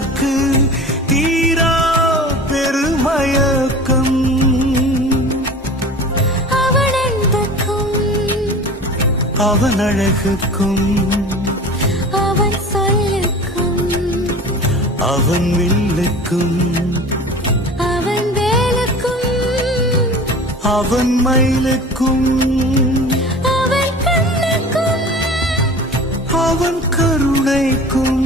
எனக்கு தீரா பெருமயக்கம். அவன் அன்புக்கும் அவன் அழகுக்கும் அவன் சொல்லுக்கும் அவன் வில்லுக்கும் அவன் வேலுக்கும் அவன் மயிலுக்கும் அவன் கண்ணுக்கும் அவன் கருணைக்கும்